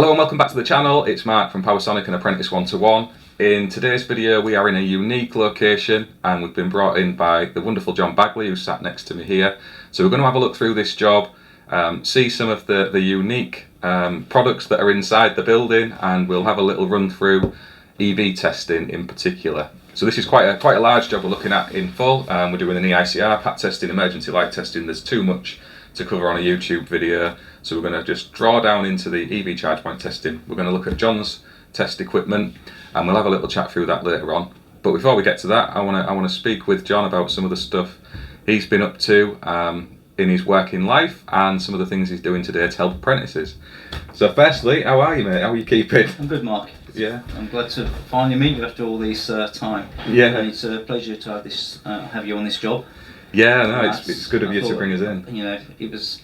Hello and welcome back to the channel. It's Mark from PowerSonic and Apprentice 121. In today's video we are in a unique location and we've been brought in by the wonderful John Bagley, who's sat next to me here. So we're going to have a look through this job, see some of the unique products that are inside the building, and we'll have a little run through EV testing in particular. So this is quite a large job we're looking at in full. We're doing an EICR, pat testing, emergency light testing. There's too much to cover on a YouTube video, so we're going to just draw down into the EV charge point testing. We're going to look at John's test equipment and we'll have a little chat through that later on. But before we get to that, I want to speak with John about some of the stuff he's been up to in his working life and some of the things he's doing today to help apprentices. So firstly, how are you, mate? How are you keeping? I'm good, Mark. Yeah. I'm glad to finally meet you after all this time. Yeah. And it's a pleasure to have you on this job. Yeah, no, it's good of you to bring us in. You know, it was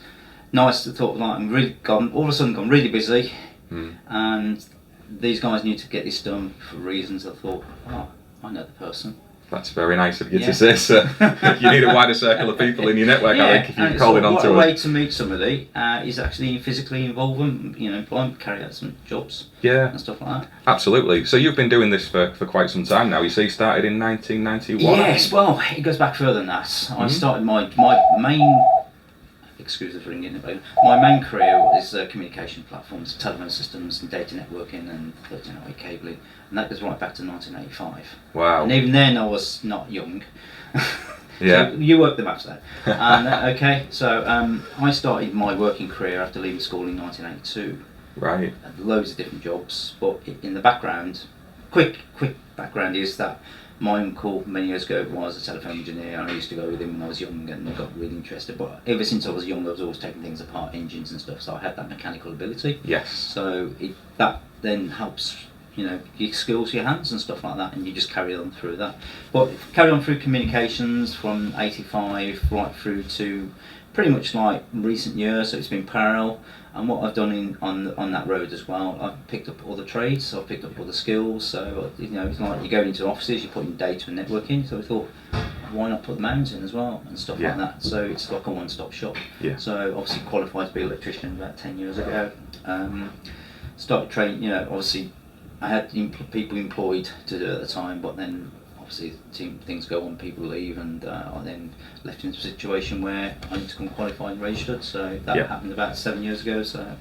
nice to talk. Like, I'm really all of a sudden gone really busy, and these guys need to get this done for reasons. I thought, oh, I know the person. That's very nice of you to say so. You need a wider circle of people in your network, I think, if you're calling on to it. What a way to meet somebody is actually physically involve them, carry out some jobs, and stuff like that. Absolutely. So you've been doing this for quite some time now. You say you started in 1991? Yes, well, it goes back further than that. I started my main, excuse the ringing, my main career is communication platforms, telephone systems and data networking and 1308 cabling, and that goes right back to 1985. Wow. And even then I was not young. Yeah. So you worked them out today. And so I started my working career after leaving school in 1982. Right. Loads of different jobs, but in the background, quick background is that my uncle many years ago was a telephone engineer, and I used to go with him when I was young and I got really interested. But ever since I was young I was always taking things apart, engines and stuff, so I had that mechanical ability. Yes. So that then helps, your skills, your hands and stuff like that, and you just carry on through that. But carry on through communications from 85 right through to pretty much like recent years, so it's been parallel. And what I've done on that road as well, I've picked up all the trades, so I've picked up all the skills. So it's like you go into offices, you're putting data and networking. So we thought, why not put the mounts in as well and stuff like that? So it's like a one-stop shop. Yeah. So obviously qualified to be an electrician about 10 years ago. Started training. Obviously I had people employed to do it at the time, but then obviously things go on, people leave, and I then left in a situation where I need to become qualified and registered. So that happened about 7 years ago. So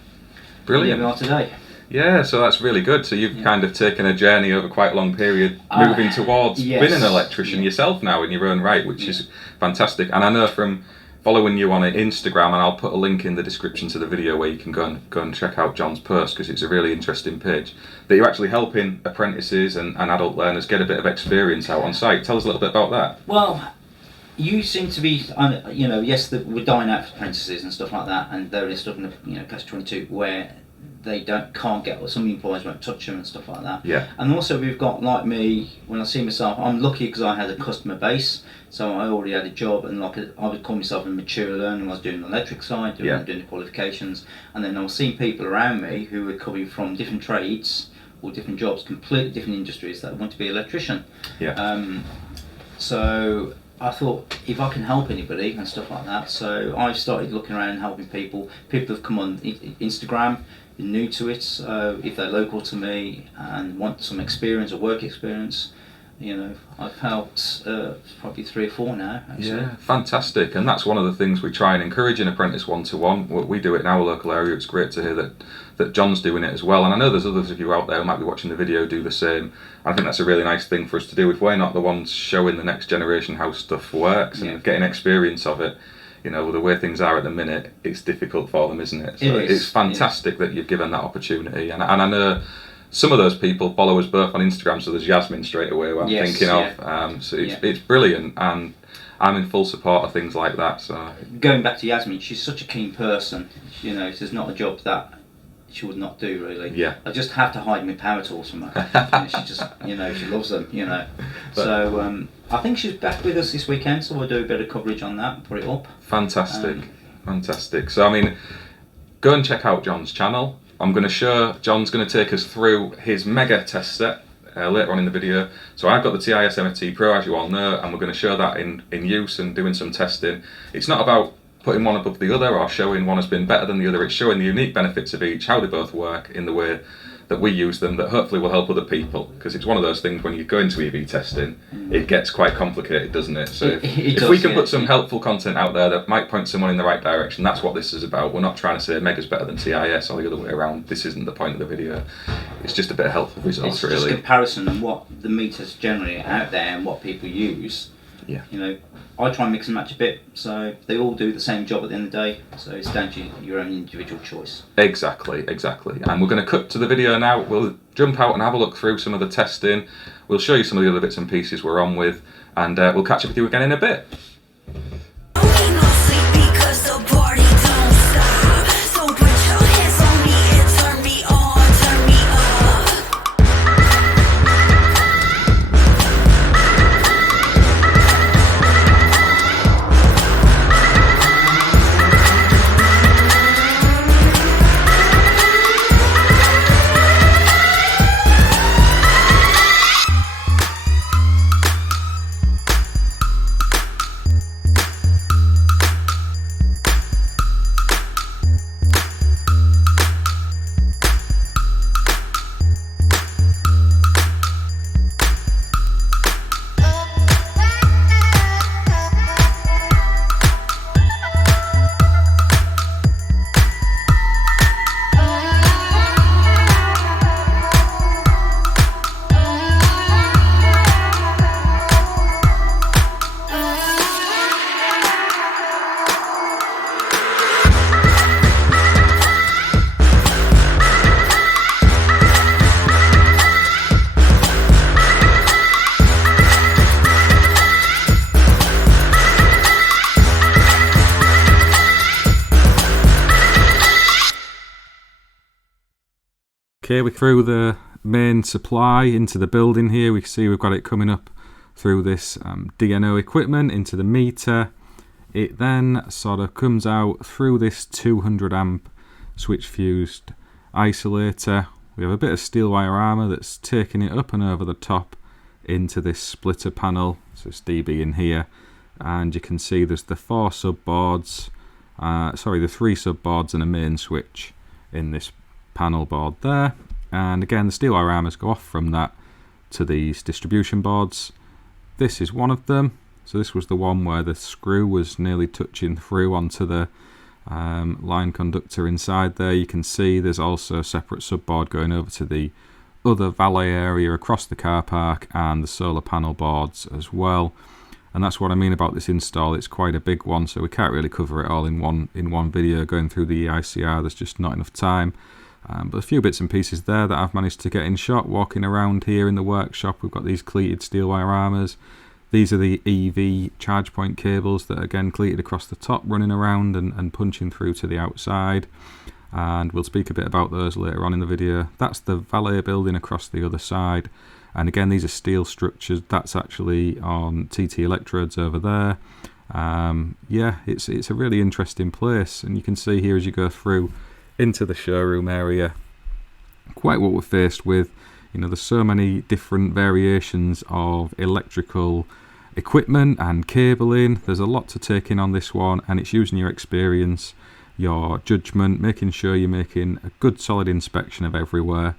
brilliant. Here we are today. Yeah, so that's really good. So you've kind of taken a journey over quite a long period, moving towards being an electrician yourself now in your own right, which is fantastic. And I know from following you on Instagram, and I'll put a link in the description to the video where you can go and check out John's post, because it's a really interesting page, that you're actually helping apprentices and adult learners get a bit of experience out on site. Tell us a little bit about that. Well, you seem to be, yes, we're dying out for apprentices and stuff like that, and there is stuff in the catch-22 where they can't get, some employers won't touch them and stuff like that. Yeah. And also we've got, like me, when I see myself, I'm lucky because I had a customer base, so I already had a job, and I would call myself a mature learner. I was doing the electric side, doing the qualifications, and then I was seeing people around me who were coming from different trades or different jobs, completely different industries, that want to be an electrician. Yeah. So I thought, if I can help anybody and stuff like that, so I started looking around and helping people. People have come on Instagram, new to it, if they're local to me and want some experience or work experience. I've helped probably 3 or 4 now, actually. Yeah, fantastic. And that's one of the things we try and encourage in Apprentice 121. We do it in our local area. It's great to hear that John's doing it as well. And I know there's others of you out there who might be watching the video do the same. I think that's a really nice thing for us to do. If we're not the ones showing the next generation how stuff works and getting experience of it, with the way things are at the minute, it's difficult for them, isn't it? So it's fantastic that you've given that opportunity. And I know some of those people follow us both on Instagram, so there's Yasmin straight away who I'm thinking of. So it's brilliant, and I'm in full support of things like that. So going back to Yasmin, she's such a keen person. There's not a job that she would not do, really. Yeah. I just have to hide my power tools from her. She just, she loves them. So I think she's back with us this weekend, so we'll do a bit of coverage on that and put it up. Fantastic, fantastic. So go and check out John's channel. John's going to take us through his Megger test set later on in the video. So I've got the TIS MFT Pro, as you all know, and we're going to show that in use and doing some testing. It's not about putting one above the other or showing one has been better than the other. It's showing the unique benefits of each, how they both work in the way that we use them, that hopefully will help other people, because it's one of those things when you go into EV testing, it gets quite complicated, doesn't it? So if we can put some helpful content out there that might point someone in the right direction, that's what this is about. We're not trying to say Megger's better than TIS or the other way around. This isn't the point of the video. It's just a bit of helpful resource, really. It's just comparison and what the meters generally out there and what people use. Yeah. You know, I try and mix and match a bit, so they all do the same job at the end of the day, so it's down to your own individual choice. Exactly. And we're going to cut to the video now. We'll jump out and have a look through some of the testing. We'll show you some of the other bits and pieces we're on with, and we'll catch up with you again in a bit. Okay, we're through the main supply into the building here. We can see we've got it coming up through this DNO equipment into the meter. It then sort of comes out through this 200 amp switch fused isolator. We have a bit of steel wire armour that's taking it up and over the top into this splitter panel. So it's DB in here, and you can see there's the the 3 subboards and a main switch in this panel board there. And again, the steel wire armors go off from that to these distribution boards. This is one of them. So this was the one where the screw was nearly touching through onto the line conductor inside there. You can see there's also a separate subboard going over to the other valet area across the car park, and the solar panel boards as well. And that's what I mean about this install. It's quite a big one, so we can't really cover it all in one video going through the EICR. There's just not enough time. But a few bits and pieces there that I've managed to get in shot. Walking around here in the workshop, we've got these cleated steel wire armors. These are the EV charge point cables that are again cleated across the top, running around and punching through to the outside. And we'll speak a bit about those later on in the video. That's the valet building across the other side. And again, these are steel structures. That's actually on TT electrodes over there. Yeah, it's a really interesting place. And you can see here as you go through into the showroom area, quite what we're faced with. You know, there's so many different variations of electrical equipment and cabling. There's a lot to take in on this one, and it's using your experience, your judgment, making sure you're making a good solid inspection of everywhere.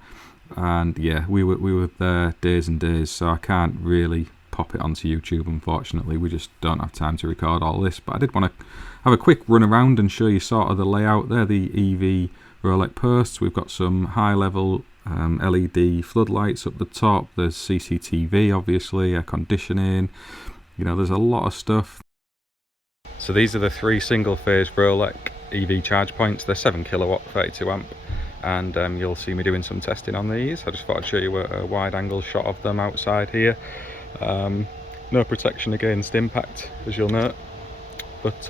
And yeah, we were there days and days, so I can't really pop it onto YouTube, unfortunately. We just don't have time to record all this, but I did want to have a quick run around and show you sort of the layout there. The EV Rolex posts, we've got some high level LED floodlights up the top. There's CCTV, obviously, air conditioning. You know, there's a lot of stuff. So these are the 3 single phase Rolex EV charge points. They're 7 kilowatt, 32 amp, and you'll see me doing some testing on these. I just thought I'd show you a wide angle shot of them outside here. No protection against impact, as you'll note, but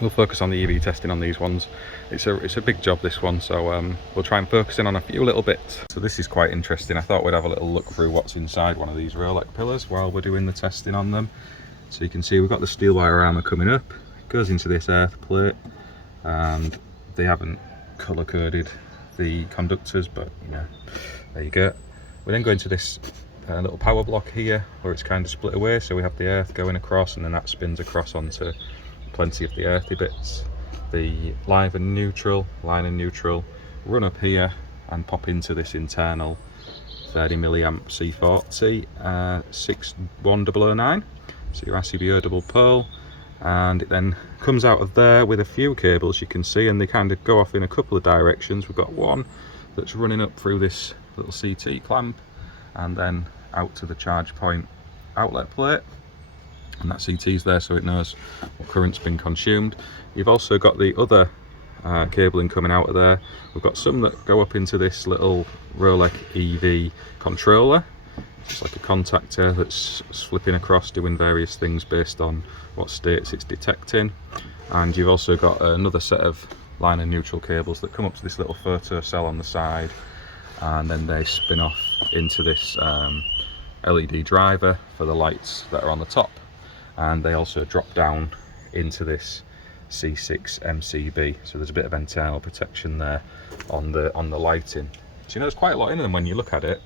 we'll focus on the EV testing on these ones. It's a big job, this one, so we'll try and focus in on a few little bits. So this is quite interesting. I thought we'd have a little look through what's inside one of these Rolex pillars while we're doing the testing on them. So you can see we've got the steel wire armour coming up. It goes into this earth plate, and they haven't colour coded the conductors, but you know, there you go. We then go into this little power block here where it's kind of split away, so we have the earth going across, and then that spins across onto plenty of the earthy bits. The line and neutral, run up here and pop into this internal 30 milliamp C40 61009. So your RCBO double pole, and it then comes out of there with a few cables you can see, and they kind of go off in a couple of directions. We've got one that's running up through this little CT clamp and then out to the charge point outlet plate, and that CT's there so it knows what current's been consumed. You've also got the other cabling coming out of there. We've got some that go up into this little Rolex EV controller, just like a contactor that's flipping across doing various things based on what states it's detecting. And you've also got another set of line and neutral cables that come up to this little photo cell on the side, and then they spin off into this LED driver for the lights that are on the top, and they also drop down into this C6 MCB, so there's a bit of internal protection there on the lighting. So there's quite a lot in them when you look at it,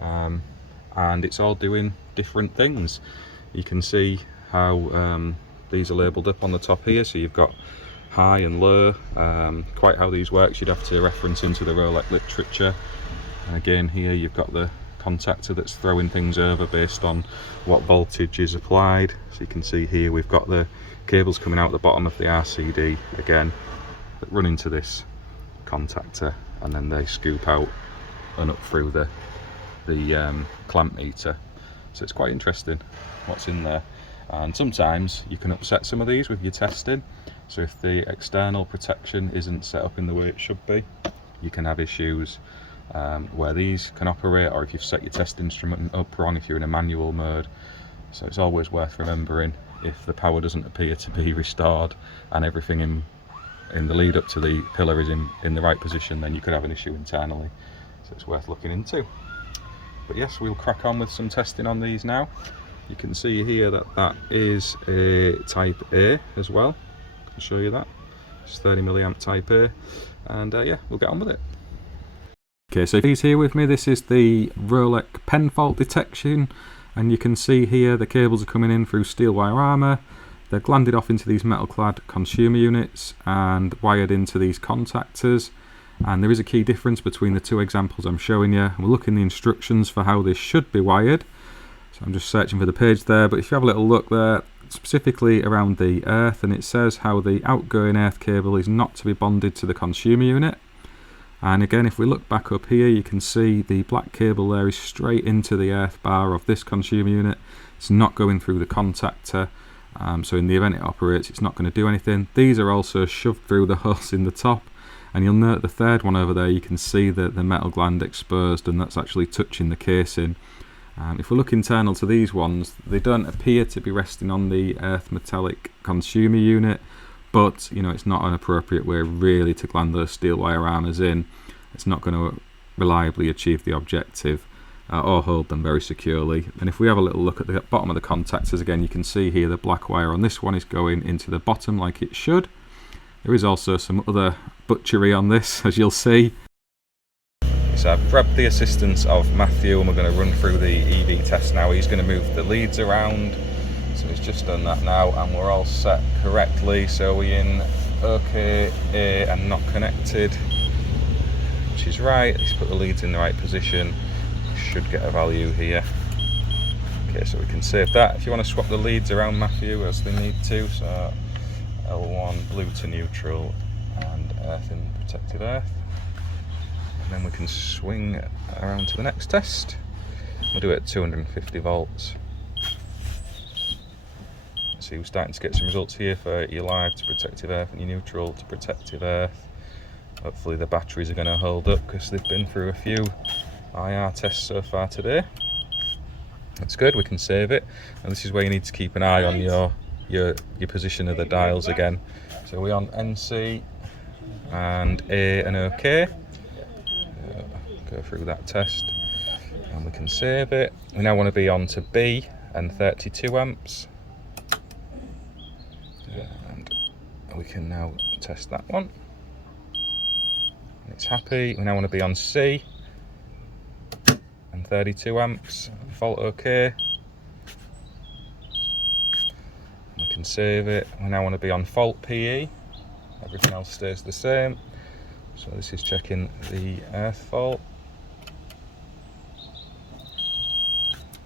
and it's all doing different things. You can see how these are labelled up on the top here, so you've got high and low. Quite how these works, you'd have to reference into the Rolex literature. And again, here you've got the contactor that's throwing things over based on what voltage is applied. So you can see here we've got the cables coming out the bottom of the RCD again that run into this contactor, and then they scoop out and up through the clamp meter. So it's quite interesting what's in there, and sometimes you can upset some of these with your testing. So if the external protection isn't set up in the way it should be, you can have issues where these can operate, or if you've set your test instrument up wrong if you're in a manual mode. So it's always worth remembering, if the power doesn't appear to be restored and everything in the lead up to the pillar is in the right position, then you could have an issue internally. So it's worth looking into. But yes, we'll crack on with some testing on these now. You can see here that that is a type A as well. I can show you that. It's 30 milliamp type A, and yeah, we'll get on with it. Okay, so he's here with me. This is the Rolex pen fault detection, and you can see here the cables are coming in through steel wire armour. They're glanded off into these metal clad consumer units and wired into these contactors. And there is a key difference between the two examples I'm showing you. We'll look in the instructions for how this should be wired. So I'm just searching for the page there, but if you have a little look there, specifically around the earth, and it says how the outgoing earth cable is not to be bonded to the consumer unit. And again, if we look back up here, you can see the black cable there is straight into the earth bar of this consumer unit. It's not going through the contactor, so in the event it operates, it's not going to do anything. These are also shoved through the holes in the top, and you'll note the third one over there, you can see the metal gland exposed, and that's actually touching the casing. If we look internal to these ones, they don't appear to be resting on the earth metallic consumer unit, but it's not an appropriate way really to gland those steel wire armors in. It's not going to reliably achieve the objective or hold them very securely. And if we have a little look at the bottom of the contactors again, you can see here the black wire on this one is going into the bottom like it should. There is also some other butchery on this, as you'll see. So I've grabbed the assistance of Matthew, and we're going to run through the EV test now. He's going to move the leads around. So he's just done that now, and we're all set correctly. So we're in OK, A, and not connected, which is right. He's put the leads in the right position. Should get a value here. Okay, so we can save that. If you want to swap the leads around, Matthew, as they need to, so L1, blue to neutral, and earth in protected earth. And then we can swing around to the next test. We'll do it at 250 volts. See, we're starting to get some results here for your live to protective earth and your neutral to protective earth. Hopefully the batteries are going to hold up, because they've been through a few IR tests so far today. That's good, we can save it. And this is where you need to keep an eye on your position of the dials again. So we're on NC and A and OK. Go through that test and we can save it. We now want to be on to B and 32 amps. And we can now test that one. It's happy. We now want to be on C and 32 amps. Fault OK. We can can save it. We now want to be on fault PE. Everything else stays the same. So this is checking the earth fault.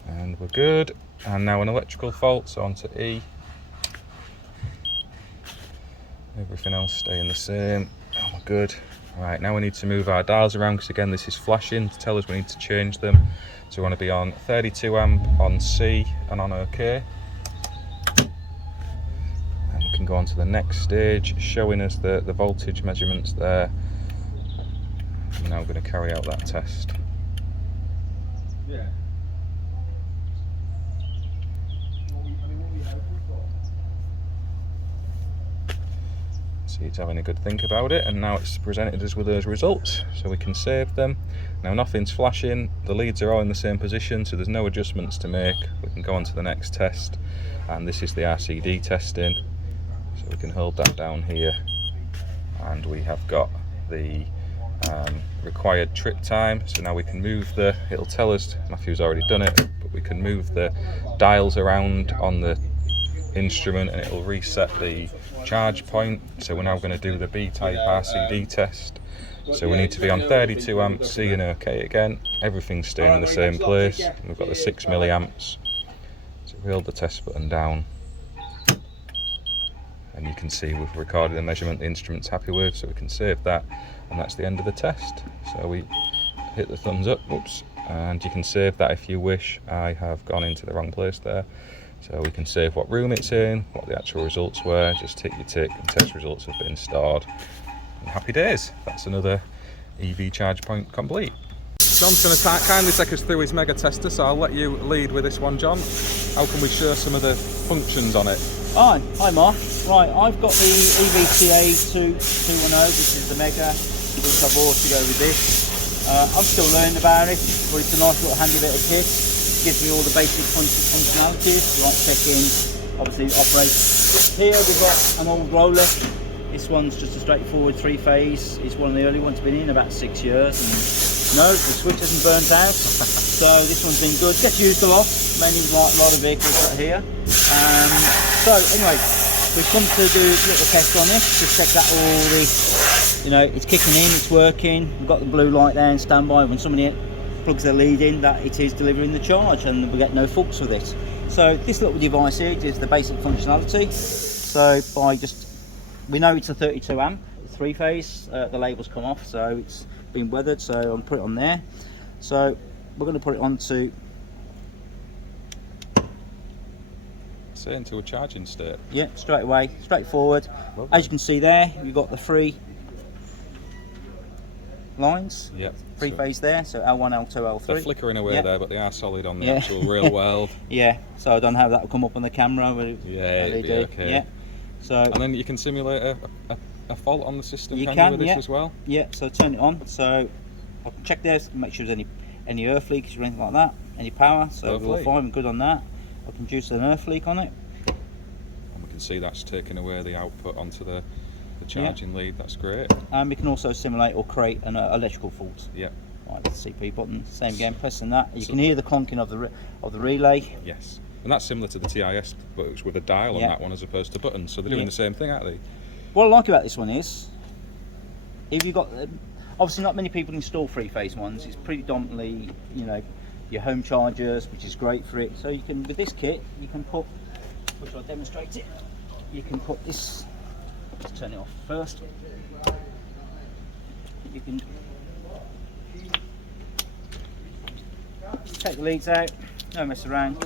And we're good. And now an electrical fault, so onto E. Everything else staying the same. Oh, we're good. Right, now we need to move our dials around because again this is flashing to tell us we need to change them. So we want to be on 32 amp on C and on OK. And we can go on to the next stage, showing us the voltage measurements there. I'm now going to carry out that test. Yeah. See, it's having a good think about it, and now it's presented us with those results, so we can save them. Now nothing's flashing, the leads are all in the same position, so there's no adjustments to make. We can go on to the next test, and this is the RCD testing, so we can hold that down here, and we have got the required trip time. So now we can move it'll tell us, Matthew's already done it, but we can move the dials around on the instrument and it'll reset the charge point. So we're now going to do the B-type RCD test. So we need to be on 32 amps C and OK again. Everything's staying in the same place. We've got the 6 milliamps. So we hold the test button down, and you can see we've recorded the measurement the instrument's happy with, so we can save that, and that's the end of the test. So we hit the thumbs up, whoops, and you can save that if you wish. I have gone into the wrong place there. So we can save what room it's in, what the actual results were, just tick your tick, and test results have been stored. And happy days, that's another EV charge point complete. John's going to kindly take us through his Megger tester, so I'll let you lead with this one, John. How can we show some of the functions on it? Hi Mark. Right, I've got the EVCA 210, this is the Megger, which I bought to go with this. I'm still learning about it, but it's a nice little handy bit of kit. Gives me all the basic functionalities, like checking, obviously it operates. Here we've got an old Rolex. This one's just a straightforward 3-phase. It's one of the early ones, been in about 6 years, and no, the switch hasn't burnt out. So this one's been good. Gets used a lot, mainly like a lot of vehicles right here. So anyway, we've come to do a little test on this, just check that all the, it's kicking in, it's working. We've got the blue light there in standby when somebody plugs their lead in, that it is delivering the charge, and we get no faults with it. So this little device here is the basic functionality. So we know it's a 32 amp, 3-phase, the label's come off, so it's been weathered, so I'll put it on there. So we're going to put it onto into a charging state. Yeah, straight away, straightforward. Lovely. As you can see there, you've got the 3 lines. Yep. 3-phase there, so L1, L2, L3. They're flickering away there, but they are solid on the actual real world. Yeah, so I don't know how that will come up on the camera. Yeah, LED. Okay. Yeah. So and then you can simulate a fault on the system. You can can with this as well. Yeah. So turn it on. So I can check this, make sure there's any earth leaks or anything like that, any power. So we're all fine, we're good on that. I can juice an earth leak on it. And we can see that's taking away the output onto the charging lead. That's great. And we can also simulate or create an electrical fault. Yep. Right, the CP button, same again, pressing that. You can hear the clonking of the relay. Yes. And that's similar to the TIS, but it's with a dial on that one as opposed to buttons. So they're doing the same thing, aren't they? What I like about this one is, if you've got, obviously not many people install 3-phase ones. It's predominantly, your home chargers, which is great for it. So you can, with this kit, you can put, which I'll demonstrate it. You can put this. Let's turn it off first. You can take the leads out, no mess around.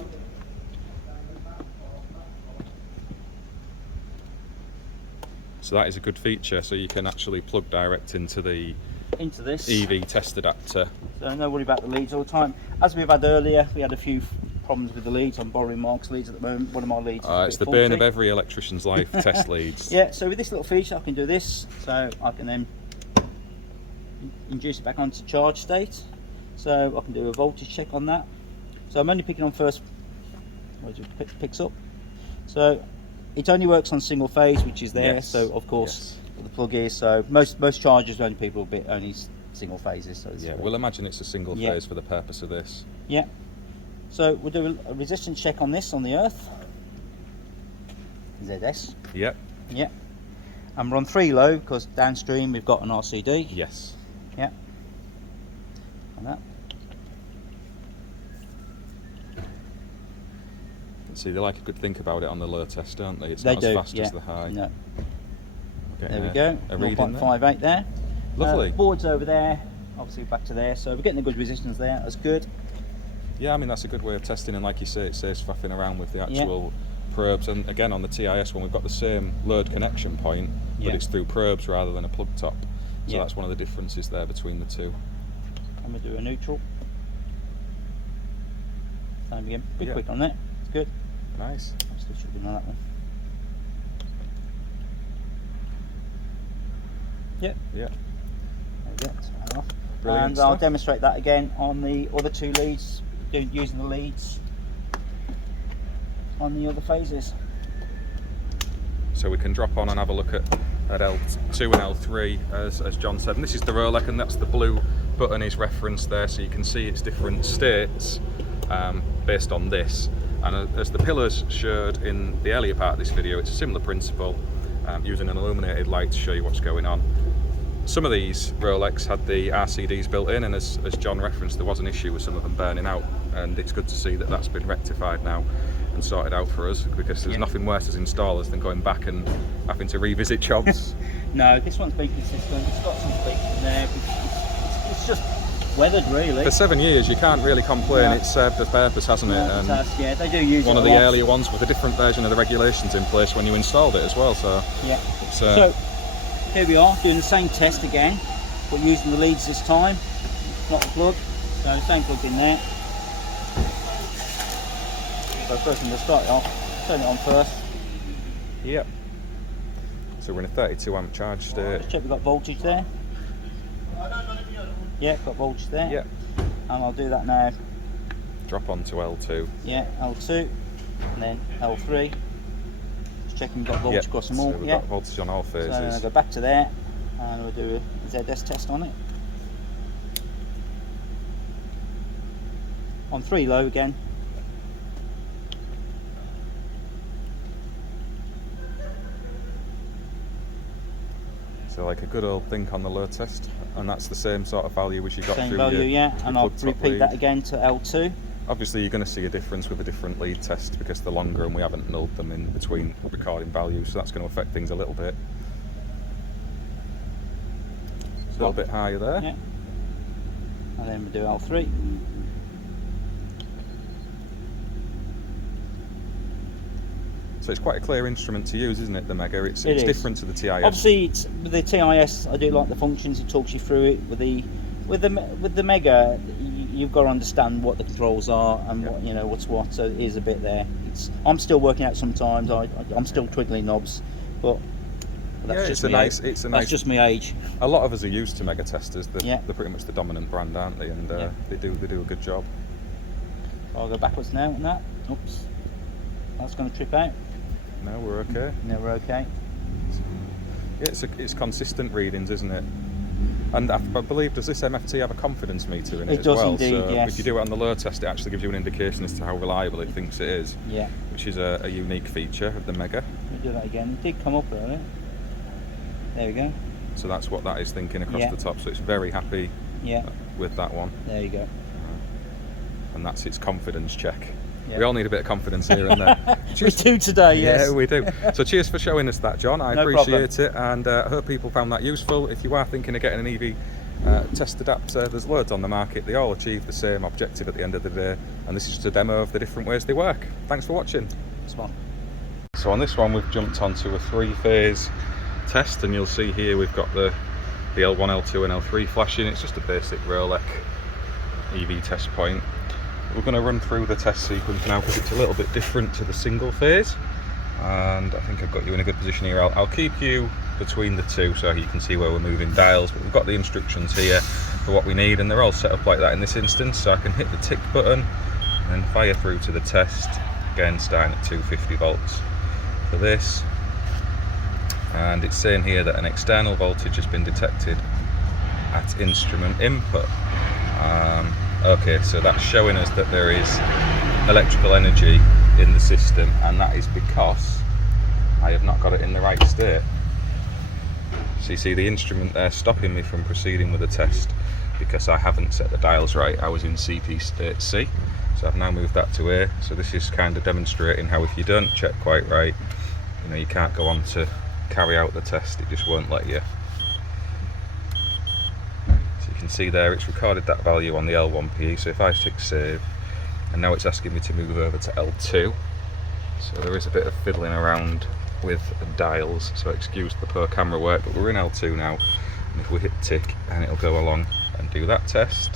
So that is a good feature, so you can actually plug direct into this EV test adapter. So no worry about the leads all the time. As we've had earlier, we had a few problems with the leads. I'm borrowing Mark's leads at the moment. One of my leads is it's the bane of every electrician's life, test leads. Yeah, so with this little feature I can do this, so I can then induce it back onto charge state. So I can do a voltage check on that. So I'm only picking on first, picks up. So it only works on single phase, which is there. So of course the plug is, so most chargers only only single phases. So we'll imagine it's a single phase for the purpose of this. Yeah. So we'll do a resistance check on this on the earth. ZS. Yep. Yep. And we're on 3 low because downstream we've got an RCD. Yes. Yep. And that. See, they like a good think about it on the low test, don't they? It's They not do, as fast yeah. as the high. No. Getting There we go. A reading there. 0.58 there. Lovely. Boards over there. Obviously back to there. So we're getting a good resistance there. That's good. Yeah, I mean, that's a good way of testing, and like you say, it saves faffing around with the actual probes. And again, on the TIS one, we've got the same load connection point, but it's through probes rather than a plug top. So that's one of the differences there between the two. I'm going to do a neutral. Same again. Be quick on that. It's good. Nice. I'm still tripping on that one. Yep. Yeah. There we go. That's off. Brilliant and stuff. I'll demonstrate that again on the other 2 leads, using the leads on the other phases. So we can drop on and have a look at L2 and L3 as John said, and this is the Rolex, and that's the blue button is referenced there, so you can see its different states based on this. And as the pillars showed in the earlier part of this video, it's a similar principle, using an illuminated light to show you what's going on. Some of these Rolex had the RCDs built in, and as John referenced, there was an issue with some of them burning out, and it's good to see that that's been rectified now and sorted out for us, because there's nothing worse as installers than going back and having to revisit jobs. No, this one's been consistent. It's got some speakers in there. It's just weathered, really. For 7 years, you can't really complain. No. It's served a purpose, hasn't it? Yeah, And it has, yeah, they do use one it of a the lot. earlier ones with a different version of the regulations in place when you installed it as well. So yeah. it's, So here we are doing the same test again, but using the leads this time, not the plug. So same plug in there. So first I'm going to start it off. Turn it on first. Yep. So we're in a 32 amp charge state. Just check we've got voltage there. Yeah, got voltage there. Yep. And I'll do that now. Drop on to L2. Yeah, L2, and then L3. Just checking we've got voltage across them all. So we've got voltage on all So then phases. I'll go back to there, and we'll do a ZS test on it. On 3 low again. So like a good old think on the low test, and that's the same sort of value as you got Same through value, your and I'll plug top repeat lead. that again to L2. Obviously you're going to see a difference with a different lead test because they're longer and we haven't nulled them in between recording values, so that's going to affect things a little bit. It's a little bit higher there. Yeah. And then we do L3. So it's quite a clear instrument to use, isn't it, the Megger? It's It is. different to the TIS. Obviously, with the TIS, I do like the functions. It talks you through it. With the Megger, you've got to understand what the controls are and what what's what. So it is a bit there. I'm still working out sometimes. I'm still twiddling knobs, but that's just me age. That's just my age. A lot of us are used to Megger testers. They're, Yeah. they're pretty much the dominant brand, aren't they? And they do a good job. I'll go backwards now on that. Oops, that's going to trip out. No, we're okay. No, we're okay. Yeah, it's consistent readings, isn't it? And I believe, does this MFT have a confidence meter in it It as does well? indeed, So yes. if you do it on the low test, it actually gives you an indication as to how reliable it thinks it is. Yeah. Which is a unique feature of the Megger. Let me do that again. It did come up earlier. There we go. So that's what that is thinking across the top. So it's very happy with that one. There you go. And that's its confidence check. Yeah. We all need a bit of confidence here and there. We do today, yes. Yeah, we do. So cheers for showing us that, John. I appreciate it, and I hope people found that useful. If you are thinking of getting an EV test adapter, there's loads on the market. They all achieve the same objective at the end of the day, and this is just a demo of the different ways they work. Thanks for watching. Spot. So on this one, we've jumped onto a 3-phase test, and you'll see here we've got the L1, L2 and L3 flashing. It's just a basic Rolex EV test point. We're going to run through the test sequence now because it's a little bit different to the single phase, and I think I've got you in a good position here. I'll keep you between the two so you can see where we're moving dials, but we've got the instructions here for what we need, and they're all set up like that in this instance. So I can hit the tick button and then fire through to the test, again starting at 250 volts for this, and it's saying here that an external voltage has been detected at instrument input. Okay, so that's showing us that there is electrical energy in the system, and that is because I have not got it in the right state. So you see the instrument there stopping me from proceeding with the test because I haven't set the dials right. I was in CP state C, so I've now moved that to A. So this is kind of demonstrating how if you don't check quite right, you know, you can't go on to carry out the test, it just won't let you. So you can see there it's recorded that value on the L1PE, so if I tick save, and now it's asking me to move over to L2. So there is a bit of fiddling around with the dials, so excuse the poor camera work, but we're in L2 now, and if we hit tick, and it'll go along and do that test.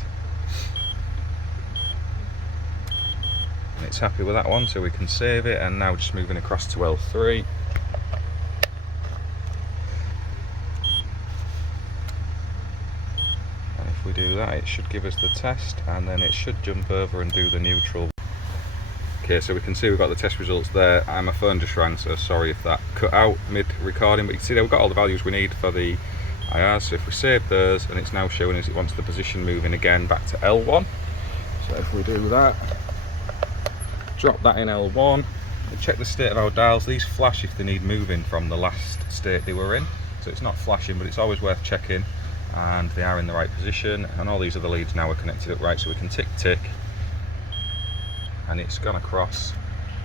And it's happy with that one, so we can save it, and now just moving across to L3. And if we do that, it should give us the test, and then it should jump over and do the neutral. Okay, so we can see we've got the test results there, and my phone just rang, so sorry if that cut out mid-recording, but you can see there we've got all the values we need for the IRs. So if we save those, and it's now showing us it wants the position moving again back to L1. So if we do that, drop that in L1, and check the state of our dials. These flash if they need moving from the last state they were in, so it's not flashing, but it's always worth checking, and they are in the right position, and all these other leads now are connected up right, so we can tick tick, and it's gone across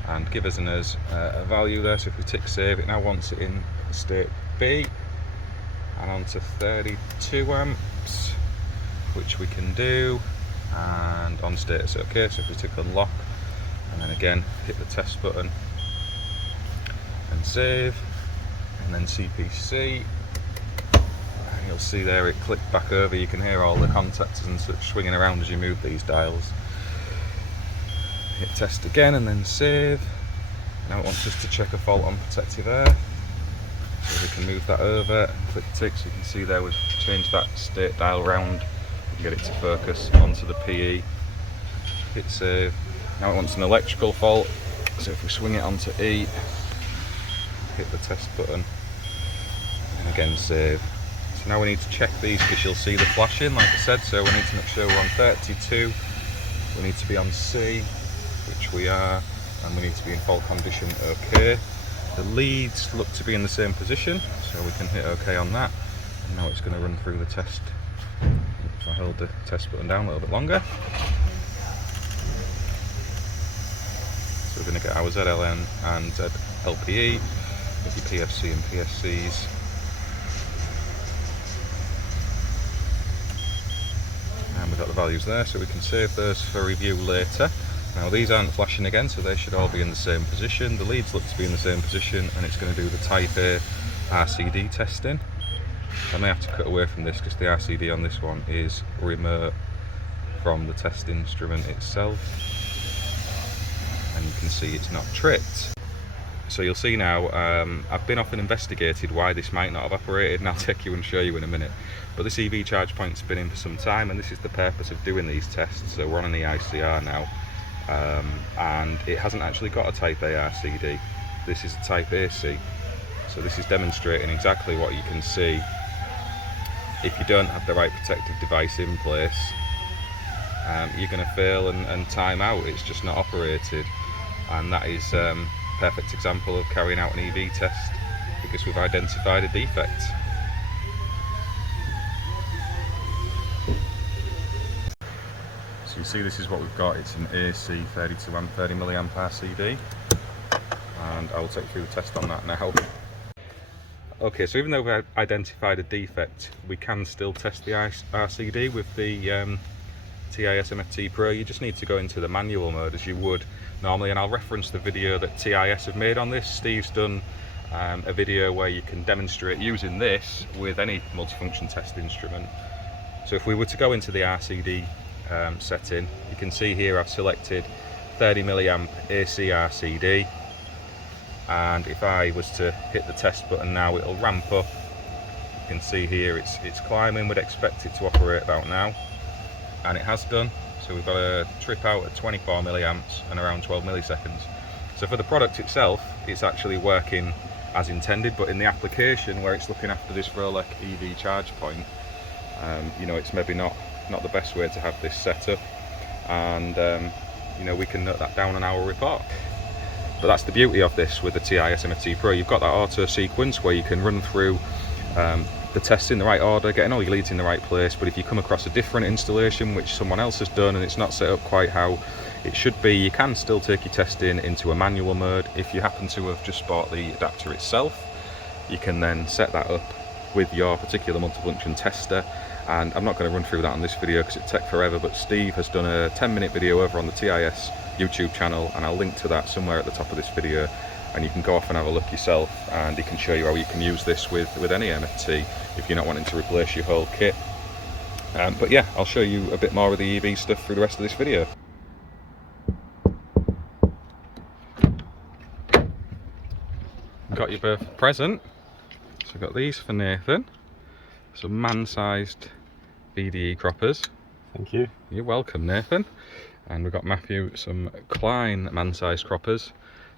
and given us a value there. So if we tick save, it now wants it in state B and onto 32 amps, which we can do, and on status OK. So if we tick unlock and then again hit the test button and save, and then CPC, and you'll see there it clicked back over. You can hear all the contactors and such swinging around as you move these dials. Hit test again and then save. Now it wants us to check a fault on protective air, so we can move that over and click tick. So you can see there we've changed that state dial round and get it to focus onto the PE. Hit save. Now it wants an electrical fault, so if we swing it onto E, hit the test button and again save. So now we need to check these because you'll see the flashing like I said, so we need to make sure we're on 32, we need to be on C, which we are, and we need to be in fault condition OK. The leads look to be in the same position, so we can hit OK on that, and now it's going to run through the test. If I hold the test button down a little bit longer, so we're going to get our ZLN and ZLPE with your PFC and PFCs. And we've got the values there, so we can save those for review later. Now these aren't flashing again, so they should all be in the same position. The leads look to be in the same position, and it's going to do the Type A RCD testing. I may have to cut away from this because the RCD on this one is remote from the test instrument itself, and you can see it's not tripped. So you'll see now, I've been off and investigated why this might not have operated, and I'll take you and show you in a minute. But this EV charge point's been in for some time, and this is the purpose of doing these tests. So we're on an EICR now. And it hasn't actually got a Type A RCD, this is a Type AC. So this is demonstrating exactly what you can see if you don't have the right protective device in place. You're going to fail and time out, it's just not operated, and that is a perfect example of carrying out an EV test because we've identified a defect. You see this is what we've got. It's an AC 32 amp 30 milliamp RCD, and I will take you through the test on that now. Okay, so even though we've identified a defect, we can still test the RCD with the TIS MFT Pro. You just need to go into the manual mode as you would normally, and I'll reference the video that TIS have made on this. Steve's done a video where you can demonstrate using this with any multifunction test instrument. So if we were to go into the RCD setting, you can see here I've selected 30 milliamp AC RCD, and if I was to hit the test button now, it'll ramp up. You can see here it's climbing. We'd expect it to operate about now, and it has done. So we've got a trip out at 24 milliamps and around 12 milliseconds. So for the product itself, it's actually working as intended, but in the application where it's looking after this Rolex EV charge point, you know, it's maybe not the best way to have this set up, and you know, we can note that down on our report. But that's the beauty of this with the TIS MFT Pro. You've got that auto sequence where you can run through the tests in the right order, getting all your leads in the right place. But if you come across a different installation which someone else has done and it's not set up quite how it should be, you can still take your testing into a manual mode. If you happen to have just bought the adapter itself, you can then set that up with your particular multifunction tester. And I'm not going to run through that on this video because it'd take forever, but Steve has done a 10-minute video over on the TIS YouTube channel, and I'll link to that somewhere at the top of this video, and you can go off and have a look yourself, and he can show you how you can use this with any MFT if you're not wanting to replace your whole kit. But yeah, I'll show you a bit more of the EV stuff through the rest of this video. Got your birthday present. So I've got these for Nathan, some man-sized BDE croppers. Thank you. You're welcome, Nathan. And we've got Matthew some Klein man-sized croppers,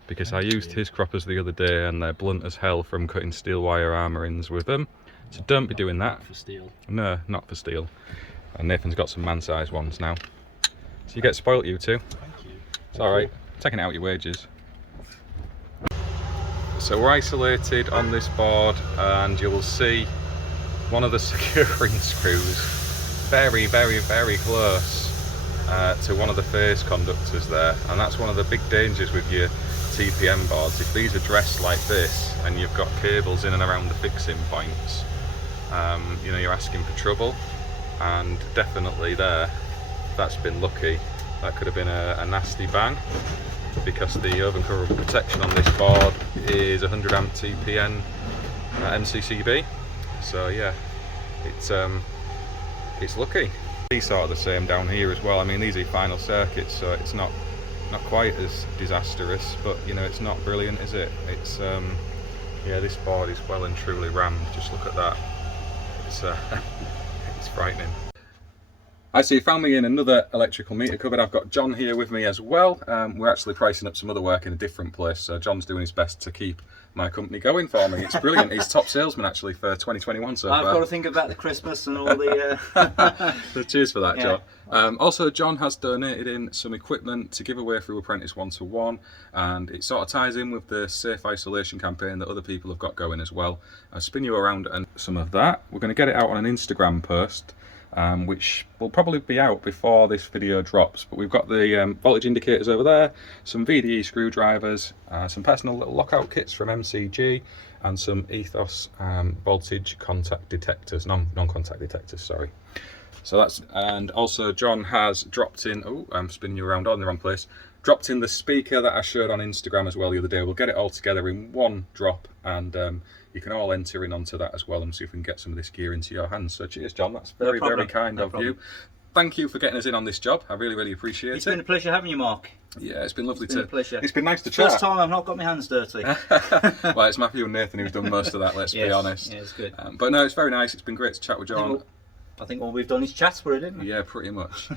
because I used his croppers the other day and they're blunt as hell from cutting steel wire armourings with them. So don't be doing that. Not for steel. No, not for steel. And Nathan's got some man-sized ones now. So you get spoilt, you two. Thank you. It's alright, taking out your wages. So we're isolated on this board, and you'll see one of the securing screws very, very, very close to one of the phase conductors there, and that's one of the big dangers with your TPM boards. If these are dressed like this and you've got cables in and around the fixing points, you know, you're asking for trouble. And definitely there, that's been lucky. That could have been a nasty bang, because the oven cover protection on this board is 100 amp TPN MCCB. So yeah, it's lucky. These sort of the same down here as well. I mean, these are final circuits, so it's not quite as disastrous, but you know, it's not brilliant, is it? It's yeah, this board is well and truly rammed. Just look at that. It's it's frightening. I see you found me in another electrical meter cupboard. I've got John here with me as well. We're actually pricing up some other work in a different place, so John's doing his best to keep my company going for me. It's brilliant. He's top salesman actually for 2021 so far. I've got to think about the Christmas and all the... So cheers for that, yeah. John. Also, John has donated in some equipment to give away through Apprentice 1-to-1, and it sort of ties in with the safe isolation campaign that other people have got going as well. I'll spin you around and some of that. We're going to get it out on an Instagram post, which will probably be out before this video drops, but we've got the voltage indicators over there, some VDE screwdrivers, some personal little lockout kits from MCG, and some Ethos voltage contact detectors, non-contact detectors, sorry. So that's, and also John has dropped in, oh, I'm spinning you around on the wrong place, dropped in the speaker that I showed on Instagram as well the other day. We'll get it all together in one drop, and you can all enter in onto that as well and see if we can get some of this gear into your hands. So cheers, John, that's very, very kind of you. Thank you for getting us in on this job. I really, really appreciate it. It's been a pleasure having you, Mark. Yeah, it's been lovely It's been a pleasure. It's been nice to chat. First time I've not got my hands dirty. Well, it's Matthew and Nathan who's done most of that, let's be honest. Yeah, it's good. But no, it's very nice. It's been great to chat with John. I think all we've done is chat for it, didn't we? Yeah, pretty much.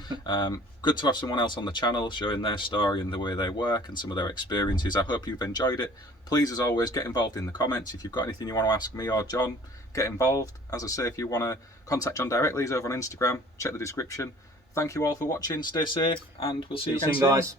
Good to have someone else on the channel showing their story and the way they work and some of their experiences. I hope you've enjoyed it. Please, as always, get involved in the comments. If you've got anything you want to ask me or John, get involved. As I say, if you want to contact John directly, he's over on Instagram. Check the description. Thank you all for watching. Stay safe, and we'll see you again soon, guys.